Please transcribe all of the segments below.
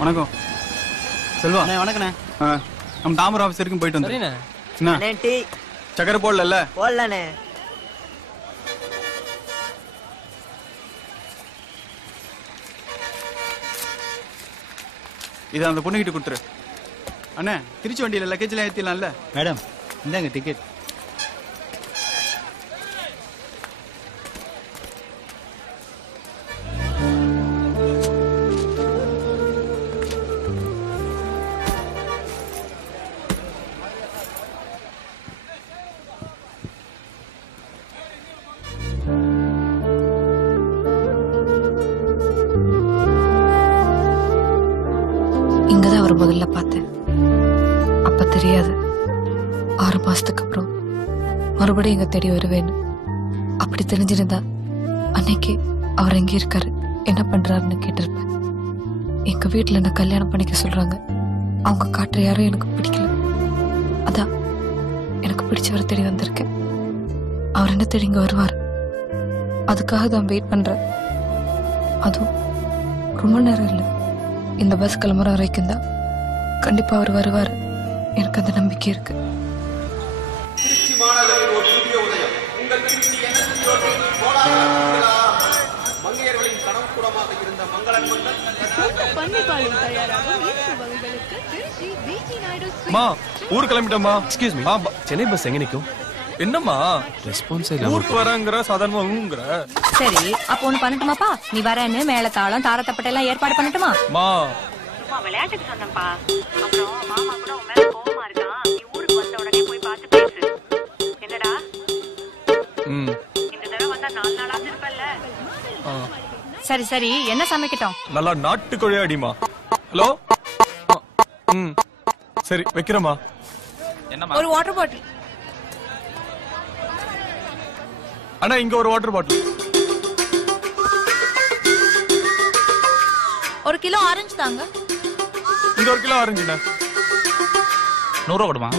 வணக்கம் செல்வா. வணக்கண்ணே. நம்ம தாமரை ஆபீஸ் வரைக்கும் போயிட்டு வந்து சக்கரை போடல போடலண்ணே. இதை அந்த பொண்ணுகிட்ட கொடுத்துரு. அண்ணே திருச்சி வண்டியில லக்கேஜ்லாம் ஏற்றிடலாம்ல? மேடம் இந்தாங்க டிக்கெட். இங்கதான் அவர் முதல்ல பார்த்தேன். அப்ப தெரியாது 6 மாசத்துக்கு அப்புறம் மறுபடியும் எங்க தேடி வருவேன்னு. அப்படி தெரிஞ்சிருந்தா அன்னைக்கு அவர் எங்க இருக்காரு, என்ன பண்றாருன்னு கேட்டிருப்பேன். எங்க வீட்டுல என்ன கல்யாணம் பண்ணிக்க சொல்றாங்க. அவங்க காட்டுற யாரும் எனக்கு பிடிக்கல. அதான் எனக்கு பிடிச்சவரை தேடி வந்திருக்கேன். அவர் என்ன தேடி இங்க வருவார், அதுக்காக தான் வெயிட் பண்றேன். அதுவும் ரொம்ப நேரம் இல்லை, இந்த பஸ் கிளம்புற வரைக்கும் தான். கண்டிப்பா அவர் வருவார், எனக்கு அந்த நம்பிக்கை இருக்கு. திருச்சி மாநகரின் ஒரு புதிய உதயம். உங்கள் திருச்சி மங்கையர்களின் கனவுக்கூடமாக இருந்த மங்களன் மங்கள் ஊர் கிளம்பிட்டோமா? எக்ஸ்கியூஸ் மீ, சென்னை பஸ் எங்க நிக்கும்? என்னம்மா ரெஸ்பான்ஸ் இல்ல? ஊருக்கு வரங்கற சாதாரணமாங்கற. சரி அப்ப ஒன்னு பண்ணட்டுமாப்பா? நீ வரேன்னு மேல தாளம் தாரத்தப்பட்ட எல்லாம் ஏற்பாடு பண்ணட்டுமா? மா சும்மா விளையாட்டுக்கு சொன்னேன்ப்பா. அப்புறம் மாமா கூட உன் மேல கோவமா இருக்கான். நீ ஊருக்கு வந்த உடனே போய் பார்த்து பேசு. என்னடா? இந்த தடவை வந்தா 4 நாளாவது இருப்பல்ல? சரி சரி, என்ன சமைக்கட்டும்? நல்லா நாட்டுக்கோழி அடிமா. ஹலோ. சரி வைக்கிறேமா. என்னமா? ஒரு வாட்டர் பாட்டில். அண்ணா இங்க ஒரு வாட்டர் பாட்டில். 1 கிலோ ஆரஞ்சு தாங்க. இந்த 1 கிலோ ஆரஞ்சுண்ணா 100 ரூபா கொடுமா.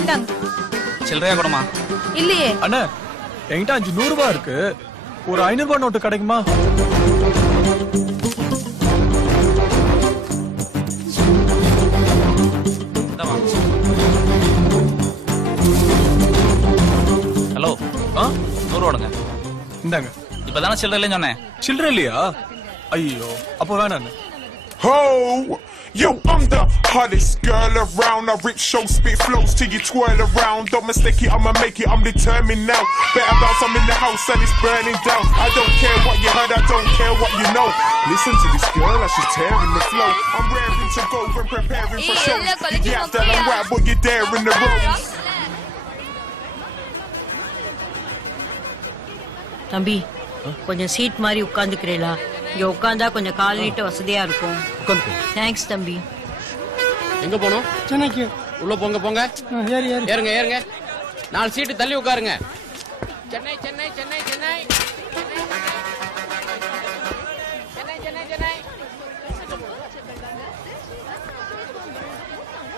இந்தாங்க. சில்லறையா கொடுமா. இல்லையே அண்ணா என்கிட்ட 500 ரூபாய் இருக்கு, ஒரு 500 ரூபாய் நோட்டு கிடைக்குமா? ஹலோ 100 ரூபாங்க. இந்தாங்க. இப்பதானே சில்லறை இல்லைன்னு சொன்னேன். சில்லறை இல்லையா? ஐயோ அப்ப வேணாம். Ho! Yo, I'm the hottest girl around. I rip show, spit flows till you twirl around. Don't mistake it, I'ma make it, I'm determined now. Better bounce, I'm in the house and it's burning down. I don't care what you heard, I don't care what you know. Listen to this girl, I should tear in the flow. I'm raring to go and preparing for shows. You have that I'm right, but you're there in the road. தம்பி கொஞ்சம் seat மாதிரி உட்கார்ந்துக்கிறீங்களா? இங்க உட்கார்ந்தா கொஞ்சம் கால் நீட்ட வசதியா இருக்கும். Thanks தம்பி. எங்க போனோம்? சென்னைக்கு. உள்ள போங்க போங்க. ஏறுங்க ஏறுங்க. 4 சீட்டு தள்ளி உட்காருங்க. சென்னை சென்னை சென்னை சென்னை சென்னை சென்னை சென்னை.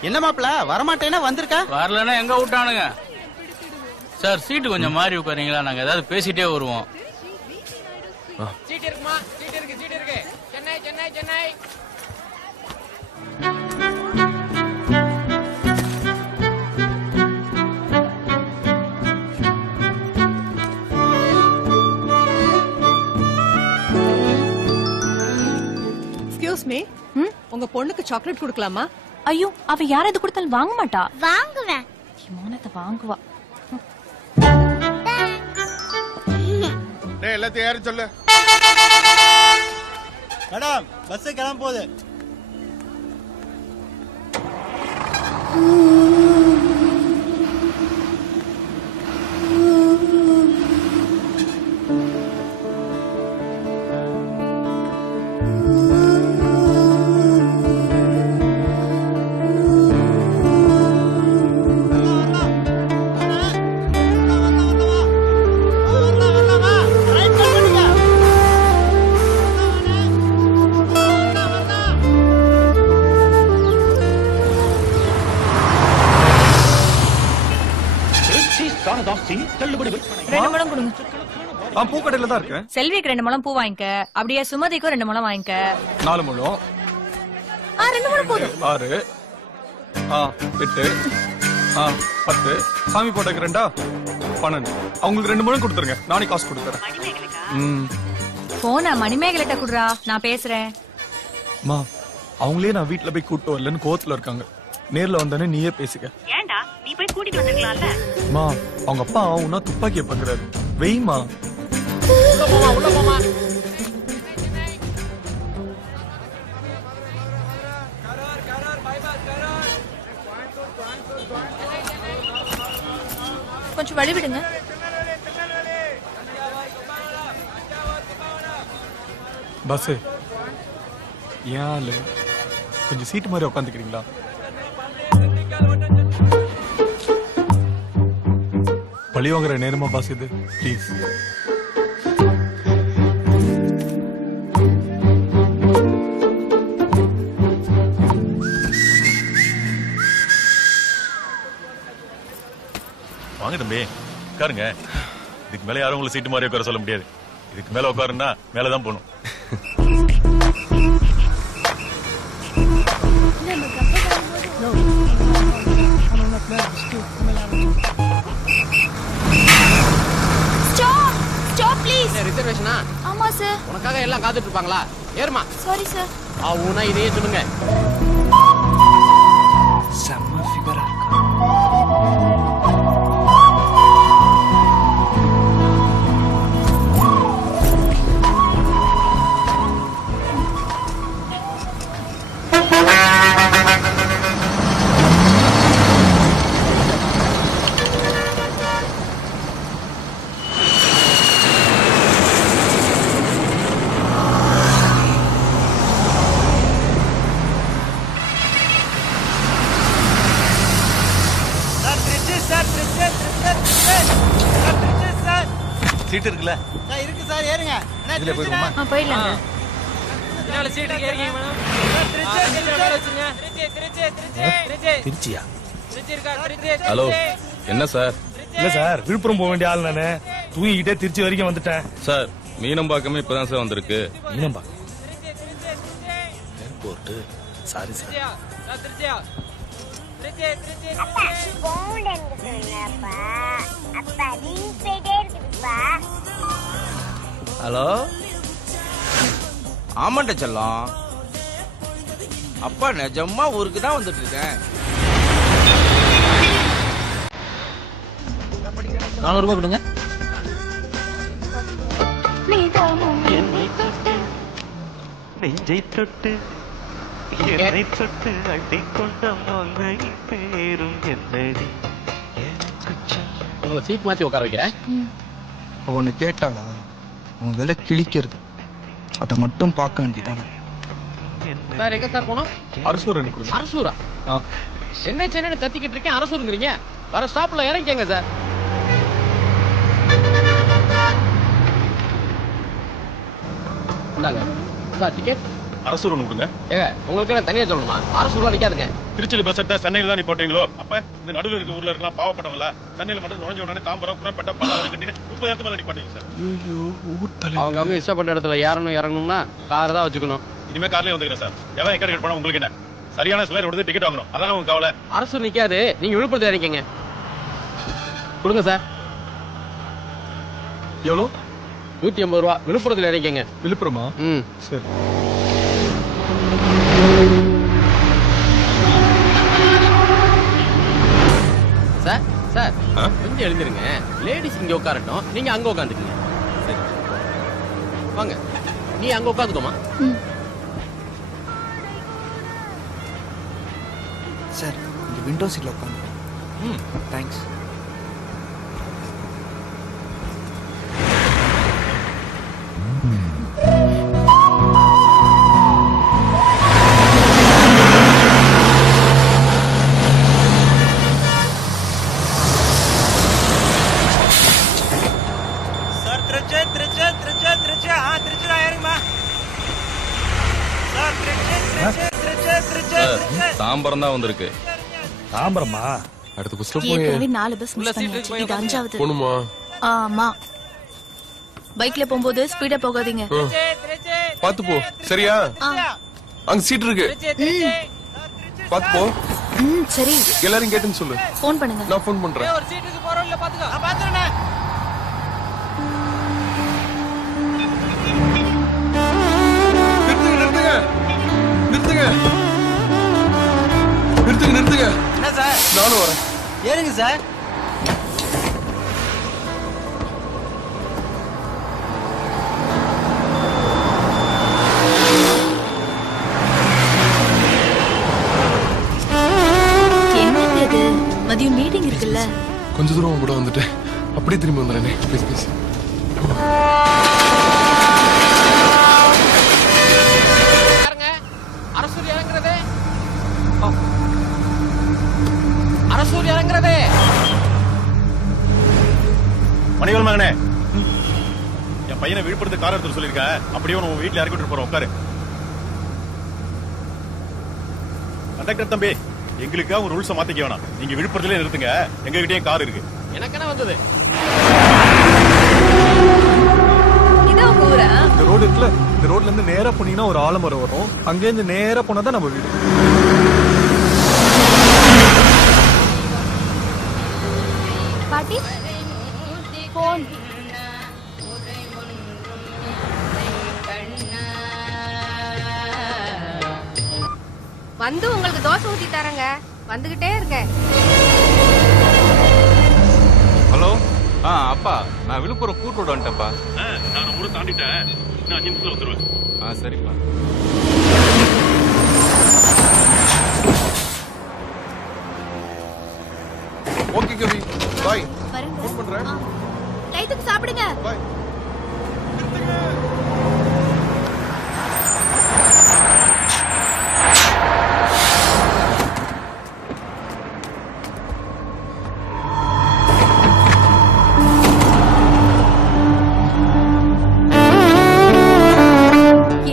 என்ன மாப்பிள வரமாட்டேன்னா வந்திருக்கா? வரலன்னா எங்க விட்டானுங்க? சார் சீட்டு கொஞ்சம் மாறி உட்காரீங்களா? நாங்க ஏதாவது பேசிட்டே வருவோம். சீட் இருக்குமா? சீட் இருக்கு சீட் இருக்கு. சென்னை சென்னை சென்னை. பொண்ணுக்கு சாக்லேட் கொடுக்கலாமா? ஐயோ, அவ யார் எது கொடுத்தாலும் வாங்க மாட்டா. வாங்குவேன். மோனத்தை வாங்குவா. டேய் எல்லாத்தையும் யாரும் சொல்லு. மேடம் பஸ் கிளம்ப போகுது. பூக்கடையில தான் இருக்கு. செல்விக்கு 2 முழம் பூ வாங்கிக்க. அப்படியே சுமதிக்கும் 2 முழம் வாங்கிக்க. 4 முழம். 2 முழம் போதும். 6 8 10 சாமி போட்டக்கு 2 12. அவங்களுக்கு 2 முழம் கொடுத்துருங்க. நானே காசு கொடுத்துறேன். போனா மணிமேகலைட்ட குடுறா, நான் பேசுறேன். மா அவங்களே நான் வீட்ல போய் கூட்டு வரலன்னு கோவத்துல இருக்காங்க. நேர்ல வந்தானே நீயே பேசிக்க. ஏன்டா நீ போய் கூட்டிட்டு வந்திருக்கலாம்ல. மா அவங்க அப்பா உன்னா துப்பாக்கிய பாக்குறாரு. வெய்மா. உள்ள போமா உள்ள போமா. கொஞ்சம் வழி விடுங்க. பஸ் ஏன் கொஞ்சம் சீட்டு மாதிரி உட்காந்துக்கிறீங்களா? பழி வாங்குற நேரமா பாஸ் இது, ப்ளீஸ். வாங்க தம்பி உட்காருங்க. இதுக்கு மேல யாரும் உங்களுக்கு சீட்டு மாதிரி உட்கார சொல்ல முடியாது. இதுக்கு மேல உட்காருன்னா மேலதான் போகணும். ரிசர்வேஷனா? ஆமா சார். உனக்காக எல்லாம் காத்துட்டு இருப்பாங்களா? ஏறுமா. Sorry sir. அவனா இதையே சொல்லுங்க. செம்ம ஃபிகரா சீட் இருக்குல்ல? இருக்கு சார், ஏறுங்க. இதுல போய்டுமா? போயிடலாங்க. பின்னால சீட்டுக்கு ஏறிங்க மேடம். திருச்சியா? ஹலோ, என்ன சார்? இல்ல சார், விழுப்புரம் போக வேண்டிய ஆள் நானு. தூங்கிக்கிட்டே திருச்சி வரைக்கும் வந்துட்டேன் சார். மீனம்பாக்கமே இப்பதான் சார் வந்திருக்கு. Meenambakkam airport. Sorry sir. Hello, ஆமாண்ட செல்லம். அப்பா நிஜமா ஊருக்கு தான் வந்துட்டு இருக்கேன். 400 ரூபாய் கொடுங்க. நெஞ்சை தொட்டு என்னை தொட்டு அடி கொண்ட மங்கை பேரும் என்னடி. உங்களை சீட் மாத்தி உட்கார வைக்கிறேன். ஒன்னு கேட்டாளா? உன் விலை கிழிக்கிறது. அதை மட்டும் பார்க்க வேண்டியதானே. சார் எங்க சார் போனோம்? அரசூர். அரசூரா? சென்னை சென்னை தத்திக்கிட்டு இருக்கேன், அரசூருங்கிறீங்க. வர ஸ்டாப்ல இறங்கிக்கங்க சார். சார் டிக்கெட் அரசூர் ஒன்று கொடுங்க. ஏங்க உங்களுக்கு நான் தனியா சொல்லணுமா? அரசூர்லாம் நிக்காதுங்க. திருச்சியில் பஸ் எடுத்தா சென்னையில் தான் நீ போட்டீங்களோ? அப்ப இந்த நடுவில் இருக்க ஊர்ல இருக்கலாம் பாவப்பட்டவங்கள சென்னையில் மட்டும் நுழைஞ்ச உடனே தாம்பரம் குரப்பட்ட பல்லாவரம் கட்டி 30,000 மேல நிப்பாட்டீங்க சார். அவங்க இஷ்டப்பட்ட இடத்துல யாரணும் இறங்கணும்னா கார் தான் வச்சுக்கணும். இனிமே கார்லயே வந்துக்கிறேன் சார். எவன் எக்கடி கட் பண்ணா உங்களுக்கு என்ன? சரியான சிலர் எடுத்து டிக்கெட் வாங்கணும். அதான் உங்களுக்கு கவலை. அரசூர் நிக்காது, நீங்க விழுப்புரத்தில் இறங்கிக்கங்க. கொடுங்க சார். எவ்வளோ? 150 ரூபா. விழுப்புரத்தில் இறங்கிக்கங்க. விழுப்புரமா? சரி. சீட் எழுந்திருங்க. லேடிஸ் இங்க உட்காரட்டும், நீங்க அங்க உட்காந்துக்கீங்க. சரி வாங்க, நீ அங்க உட்காந்துக்கோமா. சார் இந்த விண்டோ சீட்ல உட்காந்து. தேங்க்ஸ். தாம்பரம் தான் வந்திருக்கு. தாம்பரமா? அடுத்த பஸ்ல ஏற்கனவே 4 பஸ் மிஸ் பண்ணியாச்சு. இது 5வது. போணுமா? ஆமா. பைக்ல போகும்போது ஸ்பீடா போகாதீங்க. பாத்து போ. சரியா? அங்க சீட் இருக்கு. பாத்து போ. சரி. எல்லாரும் கேட்டுன்னு சொல்லு. ஃபோன் பண்ணுங்க. நான் ஃபோன் பண்றேன். ஒரு சீட்டுக்கு போறோம்ல, பாத்துக்கோ. நான் பாத்துறேன். நிறுத்துங்க. என்ன சார்? நானும் வரேன். ஏறுங்க சார். என்னங்க இது? மதியம் மீட்டிங் இருக்குல்ல. கொஞ்ச தூரம் கூட வந்துட்டு அப்படியே திரும்பி வந்துடுறேனே. Please please. அரசூர் இறங்குறதே. அரசூர் இறங்குறதே. மணிவல் மகனே, என் பையனை விழுப்புரத்து கார் எடுத்து சொல்லிருக்க. அப்படியே உன் வீட்டுல இறக்கி விட்டு போறோம். உட்காரு. கண்டக்டர் தம்பி, எங்களுக்காக ஒரு ரூல்ஸை மாத்திக்க வேணாம். நீங்க விழுப்புரத்திலே நிறுத்துங்க. எங்க கிட்டயும் கார் இருக்கு. எனக்கு என்ன வந்தது? இதோ ஊரா? இந்த ரோடு இருக்குல்ல, இந்த ரோட்ல இருந்து நேரா போனீங்கன்னா ஒரு ஆலமரம் வரும். அங்க இருந்து நேரா போனா நம்ம வீடு. பாட்டி போன். வந்து உங்களுக்கு தோசை ஊத்தி தரங்க. வந்துகிட்டே இருக்கேன். ஹலோ. அப்பா, நான் விழுப்புரம் கூட்டு வந்துட்டேன்ப்பா. நான் ஊரை தாண்டிட்டேன். நான் 5 நிமிஷத்துல வந்துருவேன். சரிப்பா. ஓகே கவி, பாய். ஃபோன் பண்றேன். டைத்துக்கு சாப்பிடுங்க. பாய்.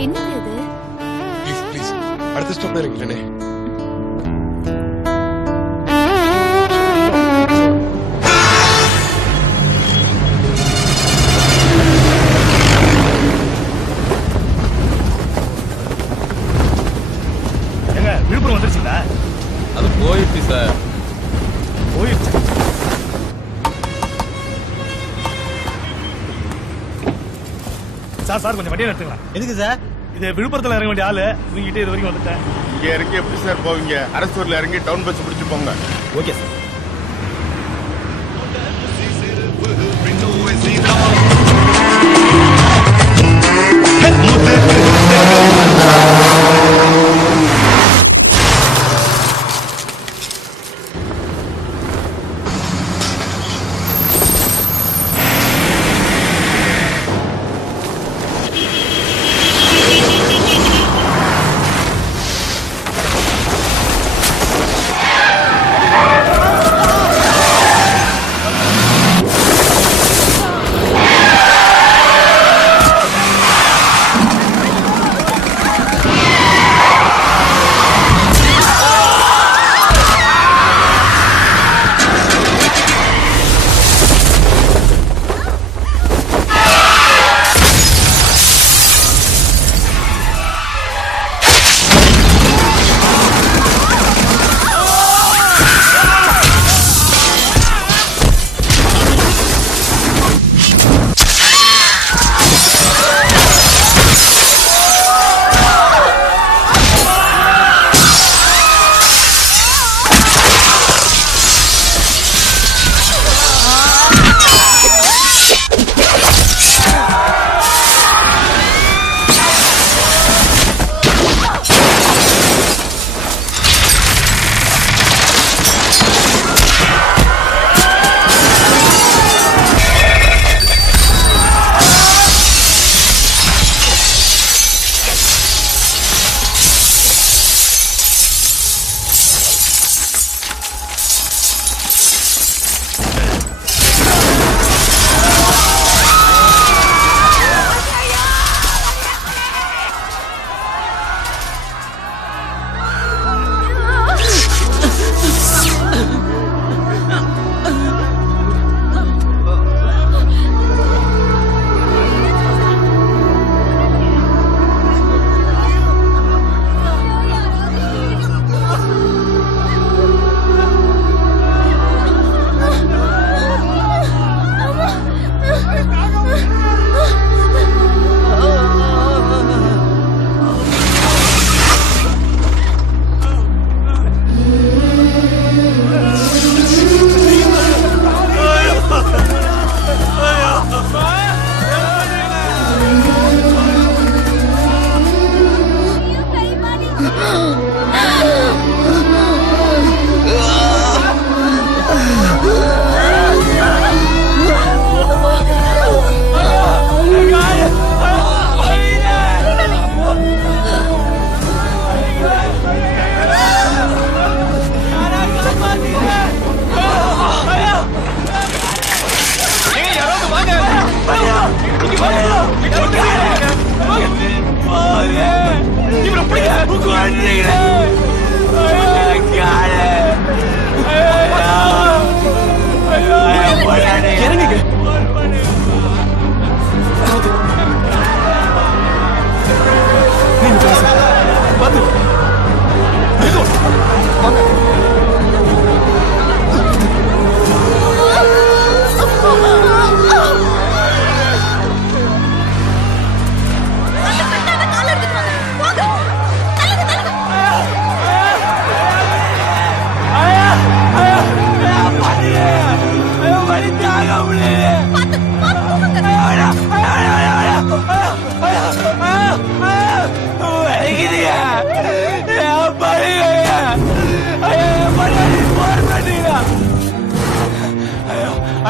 என்னது இது? Please please. அடுத்த ஸ்டாப் இறங்கிட்டேனே. விழுப்புரம் வந்துருச்சுங்களா? அது போயிடுச்சு சார். போயிடுச்சு. சார் கொஞ்சம் வண்டியை எடுத்துங்களா? எதுக்கு சார்? இது விழுப்புரத்துல இறங்க வேண்டிய ஆளு. உங்ககிட்ட இது வரைக்கும் வந்துட்டேன். இங்க இறங்கி எப்படி சார் போவீங்க? அரசூர்ல இறங்கி டவுன் பஸ் பிடிச்சு போங்க. Okay sir.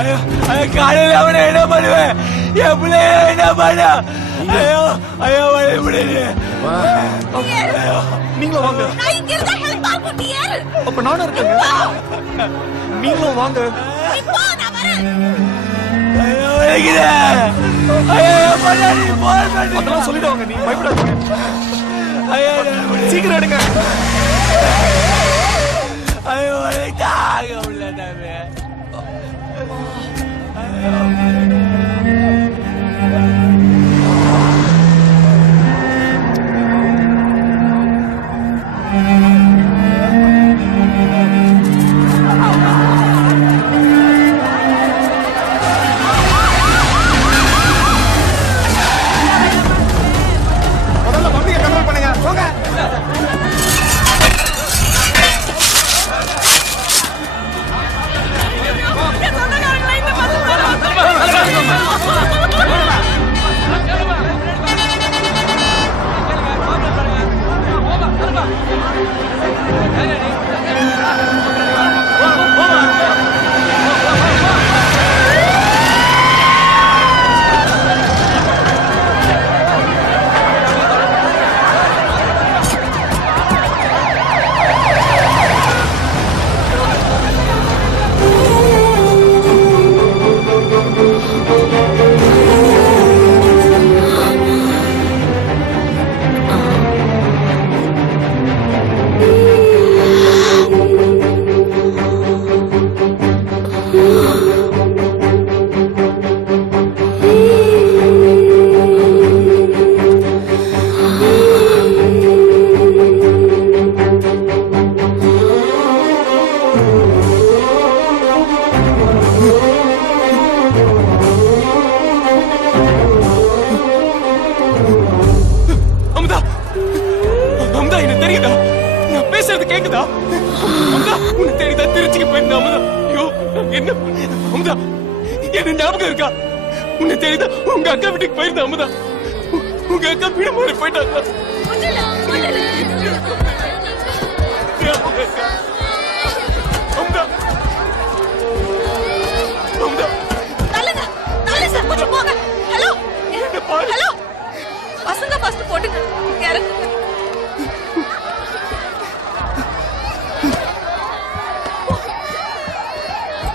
ஐயோ காலையில அவனை என்ன பண்ணுவேன்? என் பிள்ளைய என்ன பண்ண? ஐயோ ஐயோ நீங்களும் வாங்க. அப்ப நானும் இருக்கேங்க. நீங்களும் வாங்க. அதெல்லாம் சொல்லிடுவாங்க, நீ பயப்படாதீங்க. சீக்கிரம் எடுங்க. ஐயோ தாங்க உள்ளதாவே. முதல்ல பப்ளிக்க கண்ட்ரோல் பண்ணுங்க. போங்க. என்ன ஞாபகம் இருக்கா? உன்னை தெரியுதா? உங்க அக்கா வீட்டுக்கு போயிருந்தா அமுதா. உங்க அக்கா வீடு மாறி போயிட்டாங்க. அமுதா அமுதா ஹலோ ஹலோ பசங்க ஃபர்ஸ்ட் போட்டுங்க.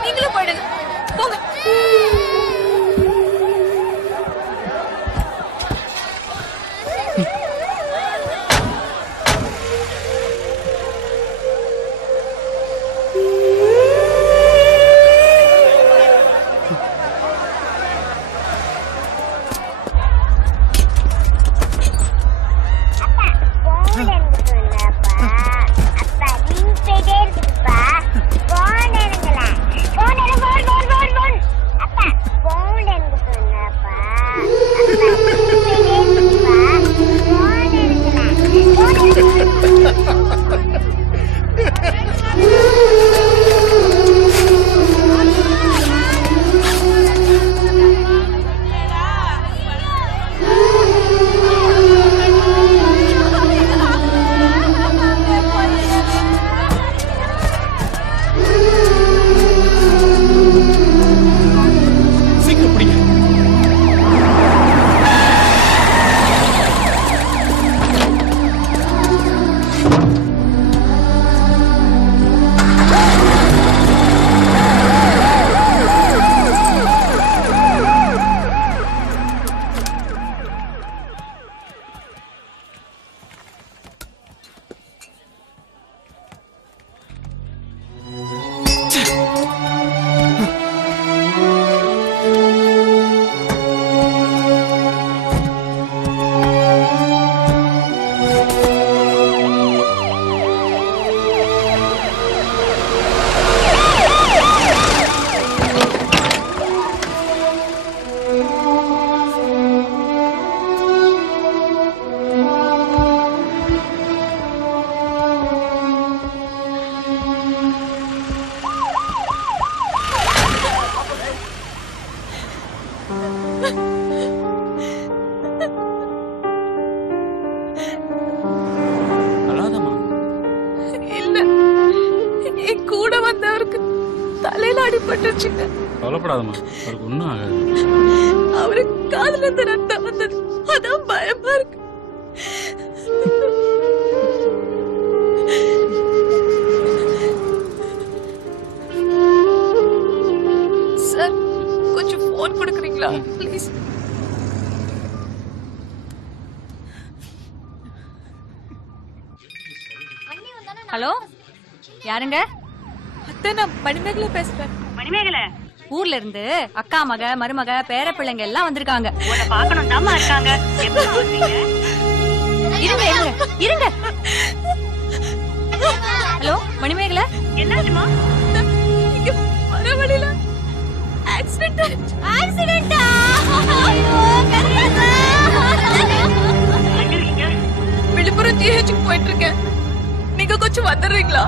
நீங்களும் போயிடுங்க. போங்க. இல்ல, என் கூட வந்தவருக்கு தலையில அடிபட்டுருச்சுங்க. கவலைப்படாதம்மா, அவருக்கு ஒன்றும் ஆகாது. அவரு காதுல இருந்து ரத்தம் வந்தது, அதான் பயமா இருக்கு. சார், கொஞ்சம் போன் கொடுக்குறீங்களா ப்ளீஸ்? ஹலோ, யாருங்க? அத்தை, நான் மணிமேகலை பேசுறேன். மணிமேகலை, ஊர்ல இருந்து அக்கா மக மருமக பேர பிள்ளைங்க எல்லாம் வந்திருக்காங்க. உன்னை பார்க்கணும் தாமா இருக்காங்க. இருங்க இருங்க இருங்க. ஹலோ மணிமேகலை, என்னாச்சுமா? இங்க வர வழியில ஆக்சிடென்ட். ஆக்சிடென்ட்டா? விழுப்புரம் ஜிஹெச்சுக்கு போயிட்டு இருக்கேன். நீங்க கொஞ்சம் வந்துடுறீங்களா?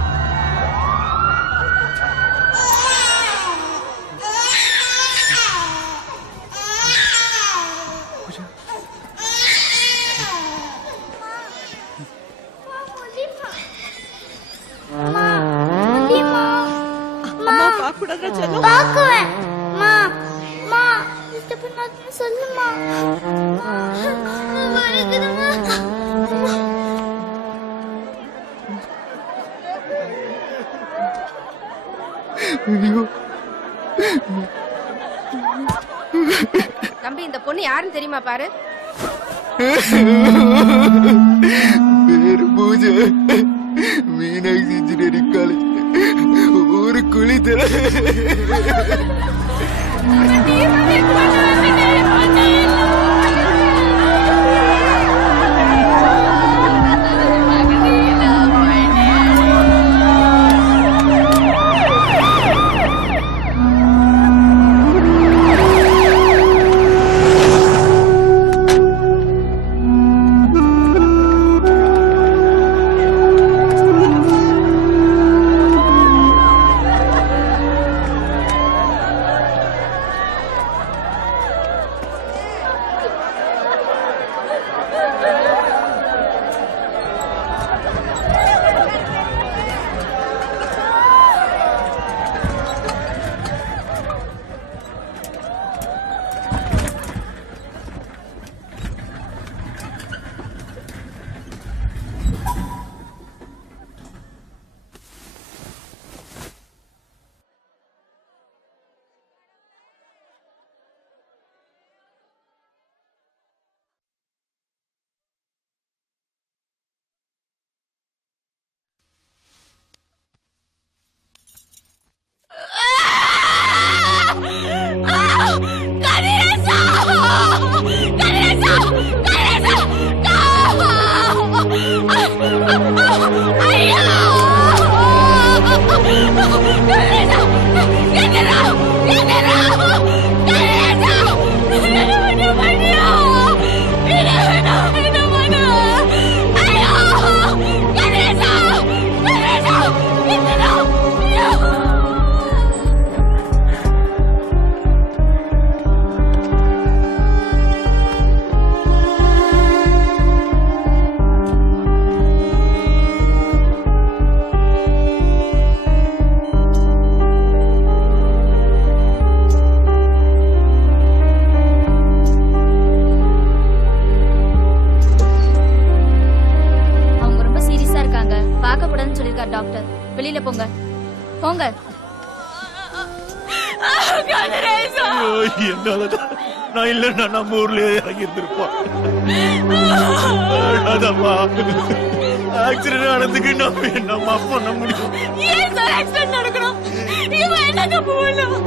தம்பி, இந்த பொண்ணு யாருன்னு தெரியுமா பாரு. பேரு பூஜை, மீனாட்சி இன்ஜினியரிங் காலேஜ், ஊரு குளித்தல. டாக்டர், வெளியில போங்க போங்க. என்னாலதான் நான் இல்லைன்னா நம்ம ஊர்லயே இறங்கி இருந்திருப்போம். ஆக்சிடென்ட் ஆனதுக்கு நம்ம என்னம்மா பண்ண முடியும்? ஏன் சார் ஆக்சிடென்ட் நடக்கணும்? இவன் என்னங்க போகணும்?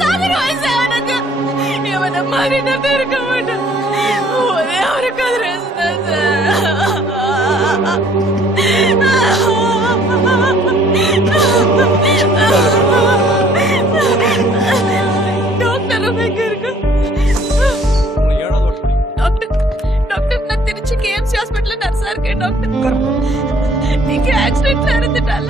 சாகர வயசு அவனுக்கு. இவனை மாதிரி நம்ம இருக்க மாட்டோம். ஒரே ஒரு கதிரேசு தான் சார். டாக்டர் எங்க இருக்கு? டாக்டர் டாக்டர், நான் திருச்சி கேஎம்சி ஹாஸ்பிட்டல்ல நர்ஸா இருக்கேன் டாக்டர். நீங்க ஆக்சிடென்ட்ல இருந்துட்டால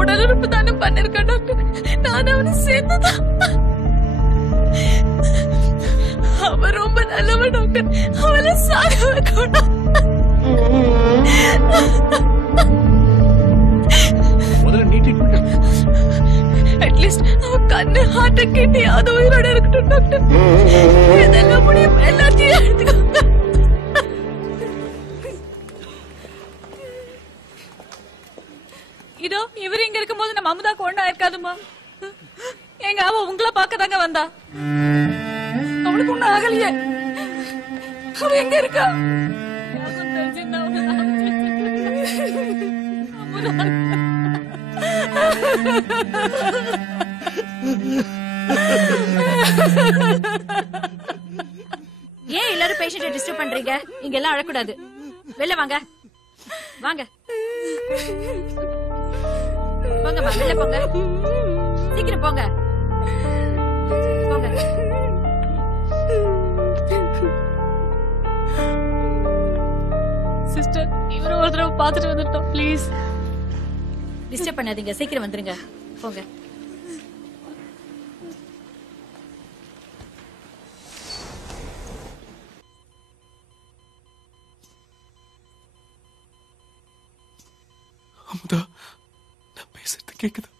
உடல் உறுப்பு தானே பண்ணிருக்கேன் டாக்டர். நான் அவனை சேர்ந்துதான். அவன் ரொம்ப நல்லவன் டாக்டர். அவனை சாக வைக்கணும். இந்த கிட்டியாவது உயிரோட இருக்கட்டும் டாக்டர். இதெல்லாம் முடியும், எல்லாத்தையும் எடுத்துக்கோங்க. இதோ இவர் இங்க இருக்கும்போது நம்ம அமுதாக்கு ஒண்ணா இருக்காதுமா. எங்க அவ உங்களை பார்க்கதாங்க வந்தா. அவனுக்கு ஒண்ணும் ஆகலையே. அவ எங்க இருக்கா? ஏன் எல்லாரும் பேஷண்ட்டை டிஸ்டர்ப் பண்றீங்க? இங்க எல்லாம் அழக்கூடாது. வெளில வாங்க, வாங்க போங்கம்மா, வெளில போங்க, சீக்கிரம் போங்க போங்க. சிஸ்டர், இவரை ஒரு தடவை பார்த்துட்டு வந்துட்டோம், ப்ளீஸ். டிஸ்டர்ப் பண்ணாதீங்க, சீக்கிரம் வந்துருங்க, போங்க. அமுதா, நான் பேசுறது கேக்குதா?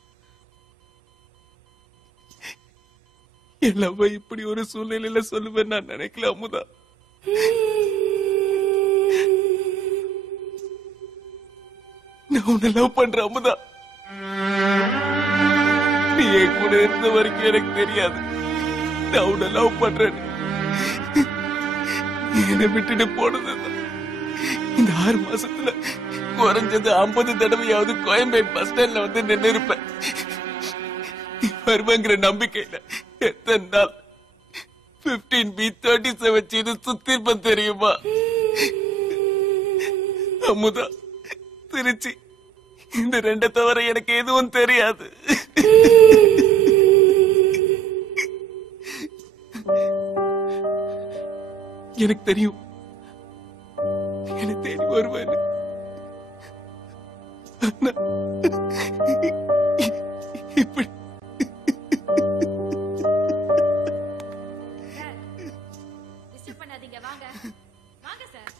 எல்லாமே இப்படி ஒரு சூழ்நிலையில சொல்லுவேன் நான் நினைக்கல அமுதா. நான் உன்னை லவ் பண்றேன் அமுதா. நீ என் கூட இருந்த வரைக்கும் எனக்கு தெரியாது நான் உன்னை லவ் பண்றேன். என்னை விட்டுட்டு போனதுதான் இந்த 6 மாசத்துல குறைஞ்சது 50 தடவையாவது கோயம்பேடு பஸ் ஸ்டாண்ட்ல வந்து நின்று இருப்பேன். வருவாங்கிற நம்பிக்கையில எத்தனை நாள் 15B37 சுத்தி இருப்பேன் தெரியுமா அமுதா? திருச்சி, இந்த 2 தவிர எனக்கு எதுவும் தெரியாது. எனக்கு தெரியும் எனக்கு தேடி வருவேன். இப்படி டிஸ்டர்ப் பண்ணாதீங்க, வாங்க வாங்க சார்.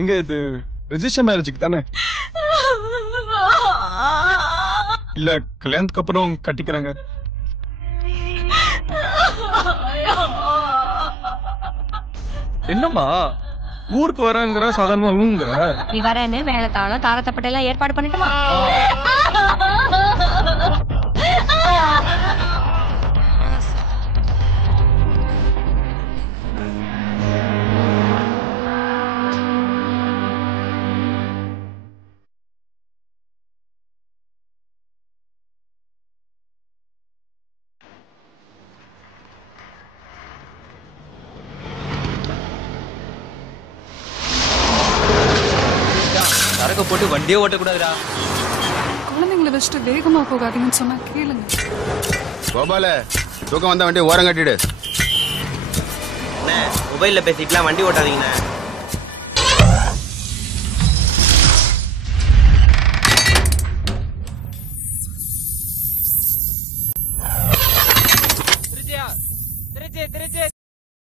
எங்க இது ரெஜிஸ்டர் மேரேஜுக்கு தானே? இல்ல கல்யாணத்துக்கு அப்புறம் கட்டிக்கிறாங்க. என்னம்மா ஊருக்கு வரங்கிற சாதாரணமா ஊங்குற? நீ வரேன்னு வேலைத்தாளம் தாரத்தப்பட்ட எல்லாம் ஏற்பாடு பண்ணிட்டுமா? சரக்கு போட்டு வண்டியே ஓட்டக்கூடாதுடா. குழந்தைங்களை வச்சுட்டு வேகமா போகாதீங்கன்னு சொன்னா கேளுங்க. கோபால தூக்கம் வந்தா வண்டி ஓரம் கட்டிடு. மொபைல்ல பேசிட்டுலாம் வண்டி ஓட்டாதீங்கண்ணே.